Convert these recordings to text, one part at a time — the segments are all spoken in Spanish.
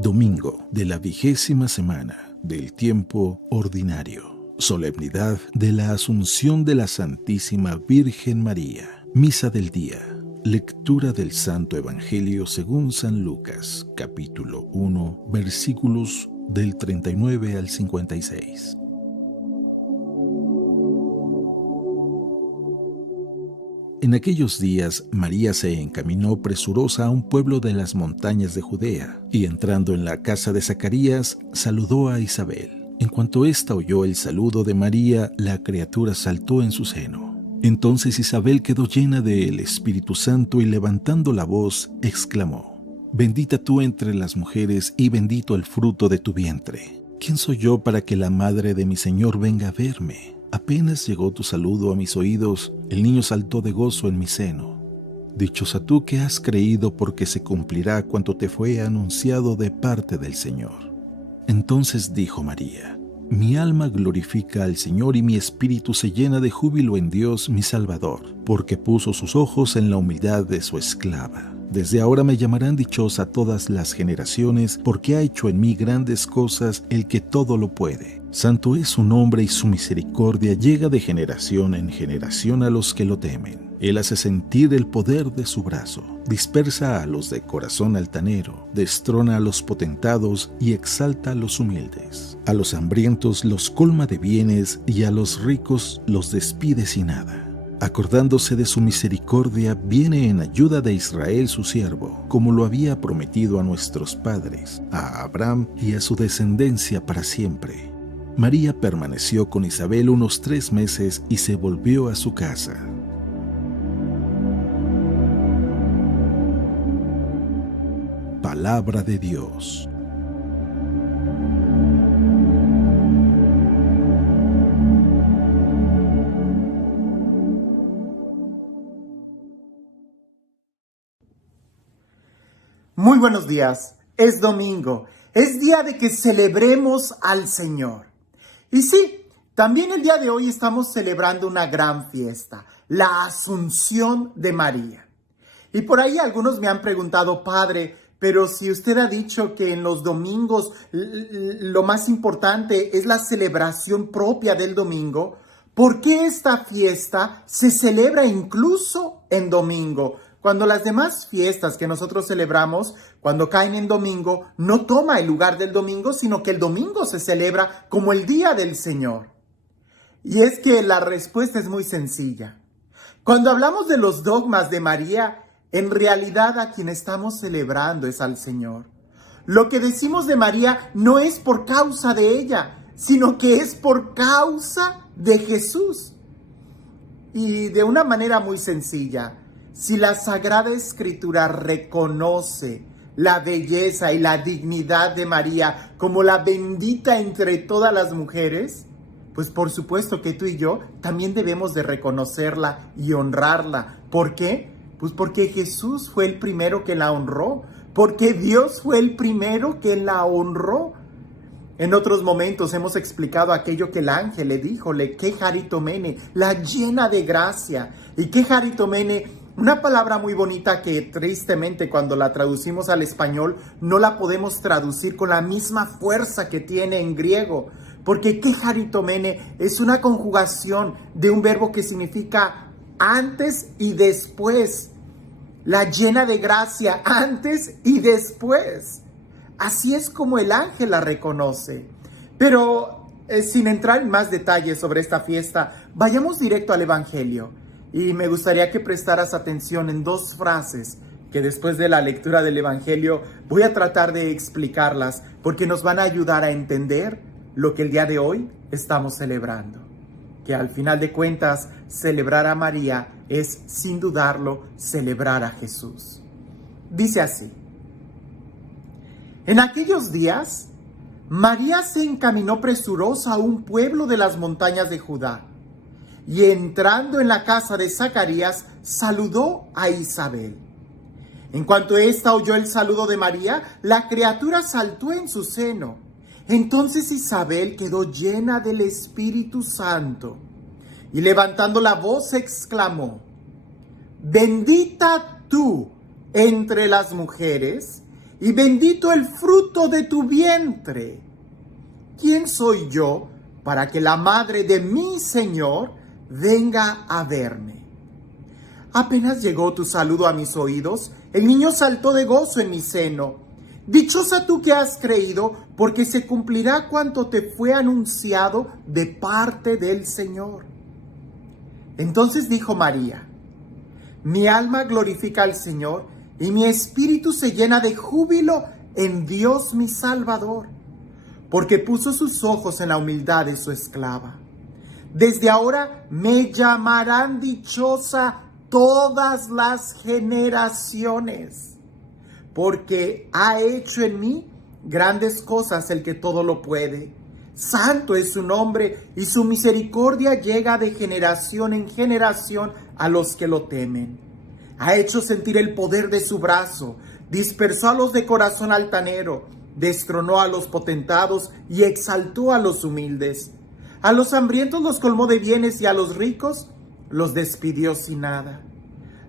Domingo de la 20ª semana del tiempo ordinario. Solemnidad de la Asunción de la Santísima Virgen María. Misa del día. Lectura del Santo Evangelio según San Lucas, capítulo 1, versículos del 39 al 56. En aquellos días, María se encaminó presurosa a un pueblo de las montañas de Judea, y entrando en la casa de Zacarías, saludó a Isabel. En cuanto ésta oyó el saludo de María, la criatura saltó en su seno. Entonces Isabel quedó llena del Espíritu Santo y levantando la voz, exclamó: «Bendita tú entre las mujeres y bendito el fruto de tu vientre. ¿Quién soy yo para que la madre de mi Señor venga a verme? Apenas llegó tu saludo a mis oídos, el niño saltó de gozo en mi seno. Dichosa tú que has creído, porque se cumplirá cuanto te fue anunciado de parte del Señor». Entonces dijo María: «Mi alma glorifica al Señor y mi espíritu se llena de júbilo en Dios mi Salvador, porque puso sus ojos en la humildad de su esclava. Desde ahora me llamarán dichosa todas las generaciones, porque ha hecho en mí grandes cosas el que todo lo puede. Santo es su nombre y su misericordia llega de generación en generación a los que lo temen. Él hace sentir el poder de su brazo, dispersa a los de corazón altanero, destrona a los potentados y exalta a los humildes. A los hambrientos los colma de bienes y a los ricos los despide sin nada. Acordándose de su misericordia, viene en ayuda de Israel su siervo, como lo había prometido a nuestros padres, a Abraham y a su descendencia para siempre». María permaneció con Isabel unos 3 meses y se volvió a su casa. Palabra de Dios. Muy buenos días, es domingo, es día de que celebremos al Señor. Y sí, también el día de hoy estamos celebrando una gran fiesta, la Asunción de María. Y por ahí algunos me han preguntado: padre, pero si usted ha dicho que en los domingos lo más importante es la celebración propia del domingo, ¿por qué esta fiesta se celebra incluso en domingo? Cuando las demás fiestas que nosotros celebramos, cuando caen en domingo, no toma el lugar del domingo, sino que el domingo se celebra como el día del Señor. Y es que la respuesta es muy sencilla. Cuando hablamos de los dogmas de María, en realidad a quien estamos celebrando es al Señor. Lo que decimos de María no es por causa de ella, sino que es por causa de Jesús. Y de una manera muy sencilla, si la Sagrada Escritura reconoce la belleza y la dignidad de María como la bendita entre todas las mujeres, pues por supuesto que tú y yo también debemos de reconocerla y honrarla. ¿Por qué? Pues porque Jesús fue el primero que la honró, porque Dios fue el primero que la honró. En otros momentos hemos explicado aquello que el ángel le dijo, que Jaritomene, la llena de gracia. Y que Jaritomene, una palabra muy bonita que tristemente cuando la traducimos al español no la podemos traducir con la misma fuerza que tiene en griego. Porque que Jaritomene es una conjugación de un verbo que significa antes y después. La llena de gracia, antes y después. Así es como el ángel la reconoce. Pero sin entrar en más detalles sobre esta fiesta, vayamos directo al Evangelio. Y me gustaría que prestaras atención en 2 frases que después de la lectura del Evangelio voy a tratar de explicarlas, porque nos van a ayudar a entender lo que el día de hoy estamos celebrando. Que al final de cuentas, celebrar a María es, sin dudarlo, celebrar a Jesús. Dice así: en aquellos días, María se encaminó presurosa a un pueblo de las montañas de Judá, y entrando en la casa de Zacarías, saludó a Isabel. En cuanto ésta oyó el saludo de María, la criatura saltó en su seno. Entonces Isabel quedó llena del Espíritu Santo, y levantando la voz exclamó: «Bendita tú entre las mujeres, y bendito el fruto de tu vientre. ¿Quién soy yo para que la madre de mi Señor venga a verme? Apenas llegó tu saludo a mis oídos, el niño saltó de gozo en mi seno. Dichosa tú que has creído, porque se cumplirá cuanto te fue anunciado de parte del Señor. Entonces dijo María: mi alma glorifica al Señor, y mi espíritu se llena de júbilo en Dios mi Salvador, porque puso sus ojos en la humildad de su esclava. Desde ahora me llamarán dichosa todas las generaciones, porque ha hecho en mí grandes cosas el que todo lo puede. Santo es su nombre, y su misericordia llega de generación en generación a los que lo temen. Ha hecho sentir el poder de su brazo, dispersó a los de corazón altanero, destronó a los potentados y exaltó a los humildes. A los hambrientos los colmó de bienes, y a los ricos los despidió sin nada.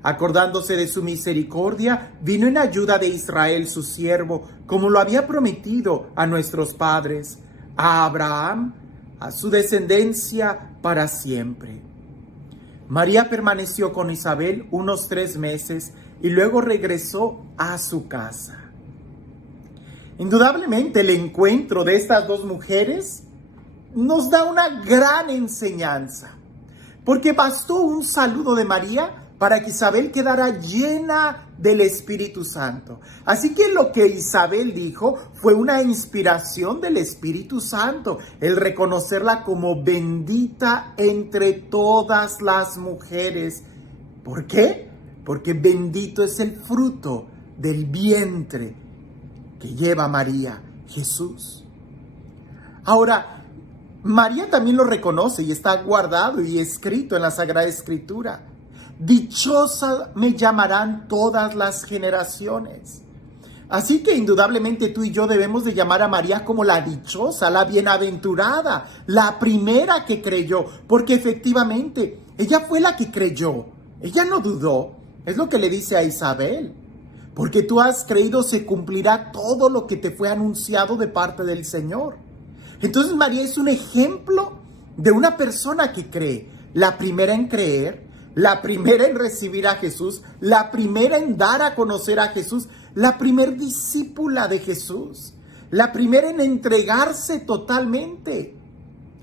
Acordándose de su misericordia, vino en ayuda de Israel su siervo, como lo había prometido a nuestros padres, a Abraham, a su descendencia para siempre. María permaneció con Isabel unos 3 meses y luego regresó a su casa. Indudablemente el encuentro de estas dos mujeres nos da una gran enseñanza, porque bastó un saludo de María para que Isabel quedara llena del Espíritu Santo. Así que lo que Isabel dijo fue una inspiración del Espíritu Santo, el reconocerla como bendita entre todas las mujeres. ¿Por qué? Porque bendito es el fruto del vientre que lleva María, Jesús. Ahora, María también lo reconoce y está guardado y escrito en la Sagrada Escritura. Dichosa me llamarán todas las generaciones. Así que indudablemente tú y yo debemos de llamar a María como la dichosa, la bienaventurada, la primera que creyó, porque efectivamente ella fue la que creyó, ella no dudó. Es lo que le dice a Isabel: porque tú has creído, se cumplirá todo lo que te fue anunciado de parte del Señor. Entonces María es un ejemplo de una persona que cree, la primera en creer, la primera en recibir a Jesús, la primera en dar a conocer a Jesús, la primer discípula de Jesús, la primera en entregarse totalmente.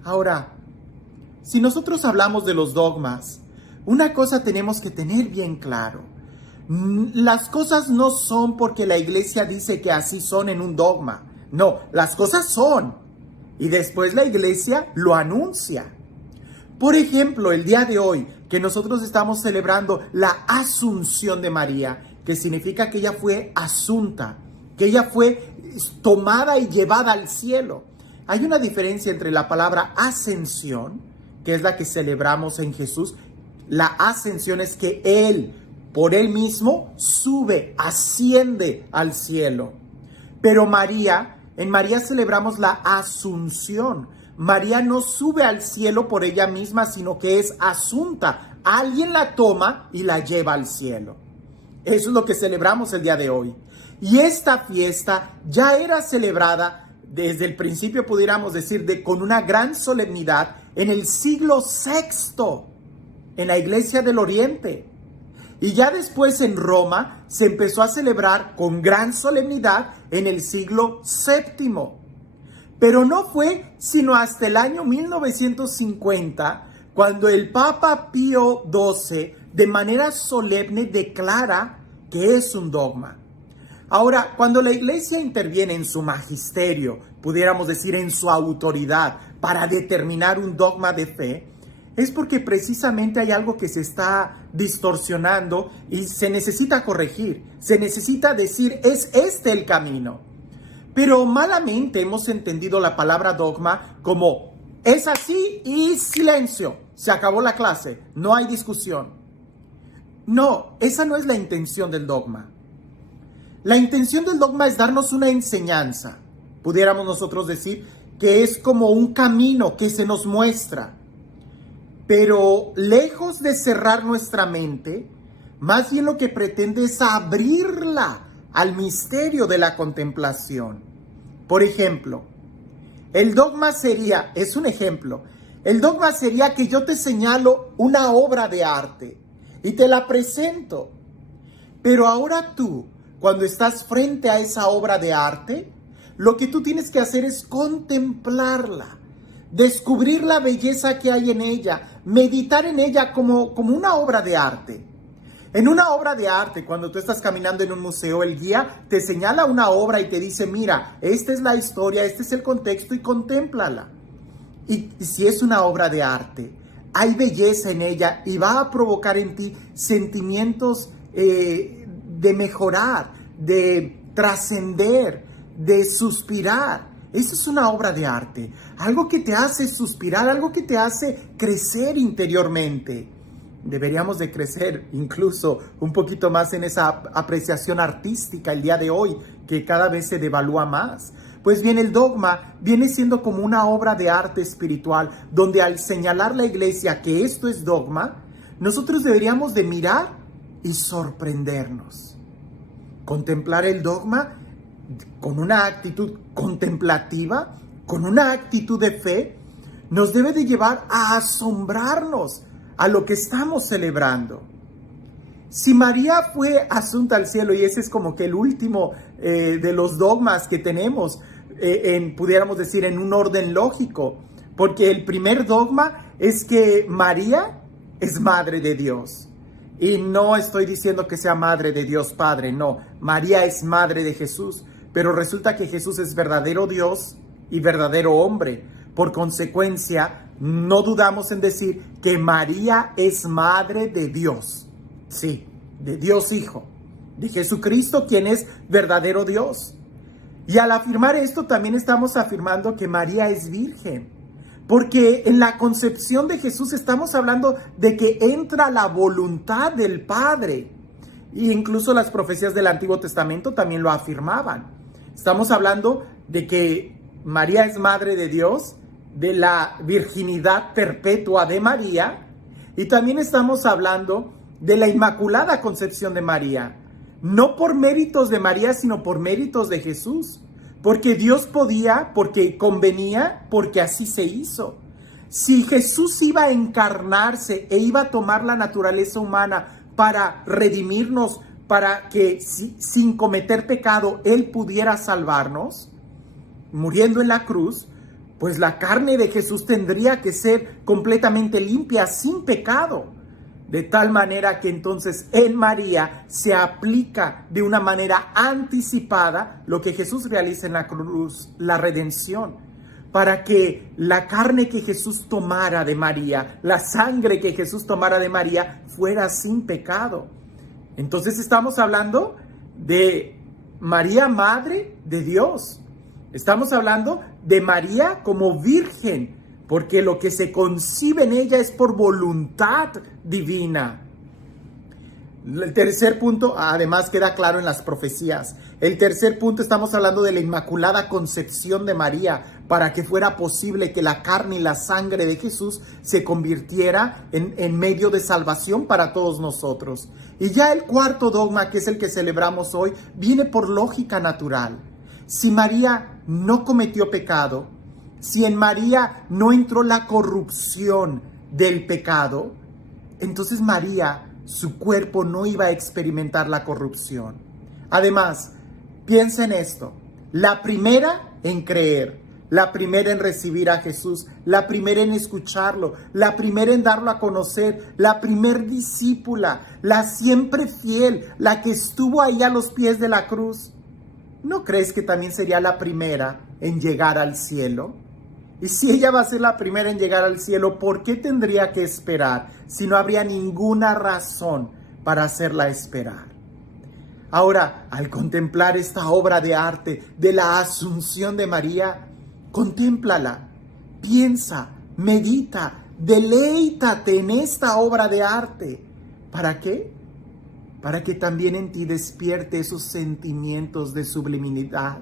Ahora, si nosotros hablamos de los dogmas, una cosa tenemos que tener bien claro: las cosas no son porque la iglesia dice que así son en un dogma. No, las cosas son, y después la iglesia lo anuncia. Por ejemplo, el día de hoy, que nosotros estamos celebrando la Asunción de María, que significa que ella fue asunta, que ella fue tomada y llevada al cielo. Hay una diferencia entre la palabra ascensión, que es la que celebramos en Jesús. La ascensión es que Él, por Él mismo, sube, asciende al cielo. Pero María, en María celebramos la Asunción. María no sube al cielo por ella misma, sino que es asunta. Alguien la toma y la lleva al cielo. Eso es lo que celebramos el día de hoy. Y esta fiesta ya era celebrada desde el principio, pudiéramos decir, con una gran solemnidad en el siglo VI, en la Iglesia del Oriente. Y ya después en Roma se empezó a celebrar con gran solemnidad en el siglo VII. Pero no fue sino hasta el año 1950 cuando el Papa Pío XII de manera solemne declara que es un dogma. Ahora, cuando la iglesia interviene en su magisterio, pudiéramos decir en su autoridad, para determinar un dogma de fe, es porque precisamente hay algo que se está distorsionando y se necesita corregir, se necesita decir, es este el camino. Pero malamente hemos entendido la palabra dogma como es así y silencio, se acabó la clase, no hay discusión. No, esa no es la intención del dogma. La intención del dogma es darnos una enseñanza, pudiéramos nosotros decir que es como un camino que se nos muestra. Pero lejos de cerrar nuestra mente, más bien lo que pretende es abrirla al misterio de la contemplación. Por ejemplo, el dogma sería, es un ejemplo, el dogma sería que yo te señalo una obra de arte y te la presento. Pero ahora tú, cuando estás frente a esa obra de arte, lo que tú tienes que hacer es contemplarla, descubrir la belleza que hay en ella, meditar en ella como una obra de arte. En una obra de arte, cuando tú estás caminando en un museo, el guía te señala una obra y te dice, mira, esta es la historia, este es el contexto y contémplala. Y si es una obra de arte, hay belleza en ella y va a provocar en ti sentimientos de mejorar, de trascender, de suspirar. Eso es una obra de arte, algo que te hace suspirar, algo que te hace crecer interiormente. Deberíamos de crecer incluso un poquito más en esa apreciación artística el día de hoy, que cada vez se devalúa más. Pues bien, el dogma viene siendo como una obra de arte espiritual, donde al señalar la iglesia que esto es dogma, nosotros deberíamos de mirar y sorprendernos. Contemplar el dogma con una actitud contemplativa, con una actitud de fe, nos debe de llevar a asombrarnos a lo que estamos celebrando. Si María fue asunta al cielo, y ese es como que el último de los dogmas que tenemos, pudiéramos decir en un orden lógico, porque el primer dogma es que María es madre de Dios. Y no estoy diciendo que sea madre de Dios Padre, no. María es madre de Jesús, pero resulta que Jesús es verdadero Dios y verdadero hombre. Por consecuencia, no dudamos en decir que María es madre de Dios. Sí, de Dios Hijo, de Jesucristo, quien es verdadero Dios. Y al afirmar esto, también estamos afirmando que María es virgen. Porque en la concepción de Jesús estamos hablando de que entra la voluntad del Padre. Y incluso las profecías del Antiguo Testamento también lo afirmaban. Estamos hablando de que María es madre de Dios, de la virginidad perpetua de María. Y también estamos hablando de la Inmaculada Concepción de María. No por méritos de María, sino por méritos de Jesús. Porque Dios podía, porque convenía, porque así se hizo. Si Jesús iba a encarnarse e iba a tomar la naturaleza humana para redimirnos, para que sin cometer pecado Él pudiera salvarnos, muriendo en la cruz, pues la carne de Jesús tendría que ser completamente limpia, sin pecado. De tal manera que entonces en María se aplica de una manera anticipada lo que Jesús realiza en la cruz, la redención, para que la carne que Jesús tomara de María, la sangre que Jesús tomara de María, fuera sin pecado. Entonces estamos hablando de María, madre de Dios. Estamos hablando de María como virgen, porque lo que se concibe en ella es por voluntad divina. El tercer punto, además, queda claro en las profecías. El tercer punto, estamos hablando de la Inmaculada Concepción de María, para que fuera posible que la carne y la sangre de Jesús se convirtiera en medio de salvación para todos nosotros. Y ya el cuarto dogma, que es el que celebramos hoy, viene por lógica natural. Si María no cometió pecado, si en María no entró la corrupción del pecado, entonces María, su cuerpo no iba a experimentar la corrupción. Además, piensa en esto: la primera en creer, la primera en recibir a Jesús, la primera en escucharlo, la primera en darlo a conocer, la primer discípula, la siempre fiel, la que estuvo ahí a los pies de la cruz. ¿No crees que también sería la primera en llegar al cielo? Y si ella va a ser la primera en llegar al cielo, ¿por qué tendría que esperar si no habría ninguna razón para hacerla esperar? Ahora, al contemplar esta obra de arte de la Asunción de María, contémplala, piensa, medita, deleítate en esta obra de arte. ¿Para qué? Para que también en ti despierte esos sentimientos de sublimidad,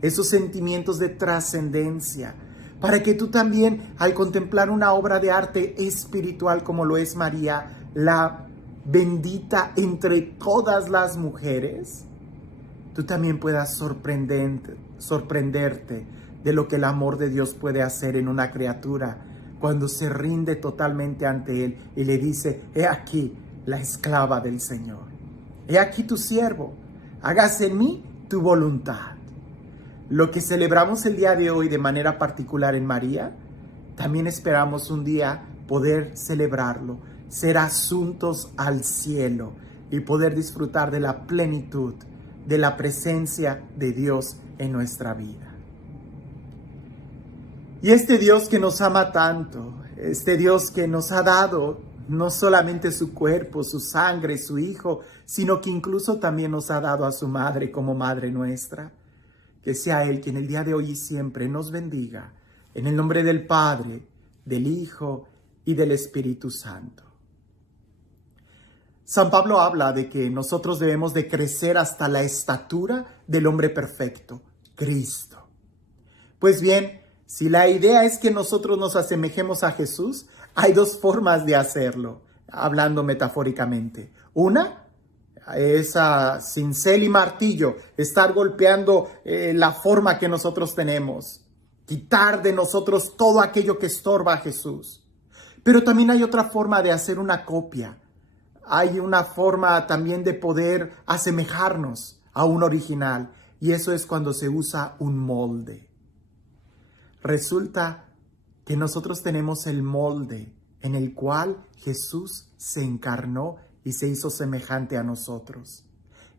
esos sentimientos de trascendencia, para que tú también, al contemplar una obra de arte espiritual como lo es María, la bendita entre todas las mujeres, tú también puedas sorprenderte de lo que el amor de Dios puede hacer en una criatura cuando se rinde totalmente ante Él y le dice: he aquí la esclava del Señor, he aquí tu siervo, hágase en mí tu voluntad. Lo que celebramos el día de hoy de manera particular en María, también esperamos un día poder celebrarlo, ser asuntos al cielo y poder disfrutar de la plenitud de la presencia de Dios en nuestra vida. Y este Dios que nos ama tanto, este Dios que nos ha dado no solamente su cuerpo, su sangre, su Hijo, sino que incluso también nos ha dado a su Madre como Madre nuestra, que sea Él quien el día de hoy y siempre nos bendiga, en el nombre del Padre, del Hijo y del Espíritu Santo. San Pablo habla de que nosotros debemos de crecer hasta la estatura del hombre perfecto, Cristo. Pues bien, si la idea es que nosotros nos asemejemos a Jesús, hay dos formas de hacerlo, hablando metafóricamente. Una es a cincel y martillo, estar golpeando la forma que nosotros tenemos, quitar de nosotros todo aquello que estorba a Jesús. Pero también hay otra forma de hacer una copia. Hay una forma también de poder asemejarnos a un original, y eso es cuando se usa un molde. Resulta que nosotros tenemos el molde en el cual Jesús se encarnó y se hizo semejante a nosotros.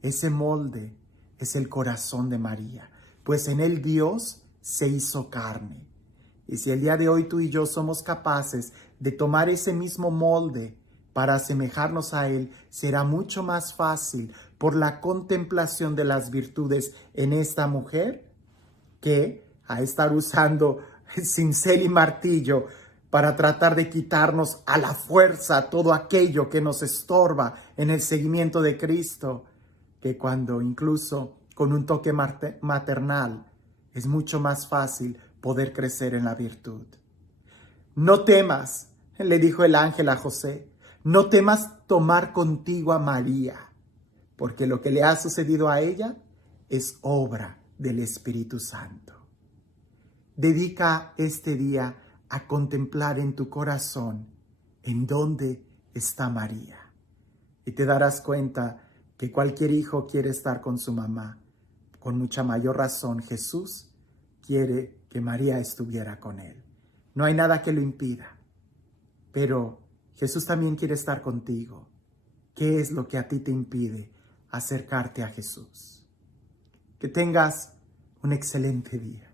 Ese molde es el corazón de María, pues en él Dios se hizo carne. Y si el día de hoy tú y yo somos capaces de tomar ese mismo molde para asemejarnos a Él, será mucho más fácil por la contemplación de las virtudes en esta mujer que a estar usando cincel y martillo para tratar de quitarnos a la fuerza todo aquello que nos estorba en el seguimiento de Cristo, que cuando incluso con un toque maternal es mucho más fácil poder crecer en la virtud. No temas, le dijo el ángel a José, no temas tomar contigo a María, porque lo que le ha sucedido a ella es obra del Espíritu Santo. Dedica este día a contemplar en tu corazón en dónde está María. Y te darás cuenta que cualquier hijo quiere estar con su mamá. Con mucha mayor razón, Jesús quiere que María estuviera con él. No hay nada que lo impida, pero Jesús también quiere estar contigo. ¿Qué es lo que a ti te impide acercarte a Jesús? Que tengas un excelente día.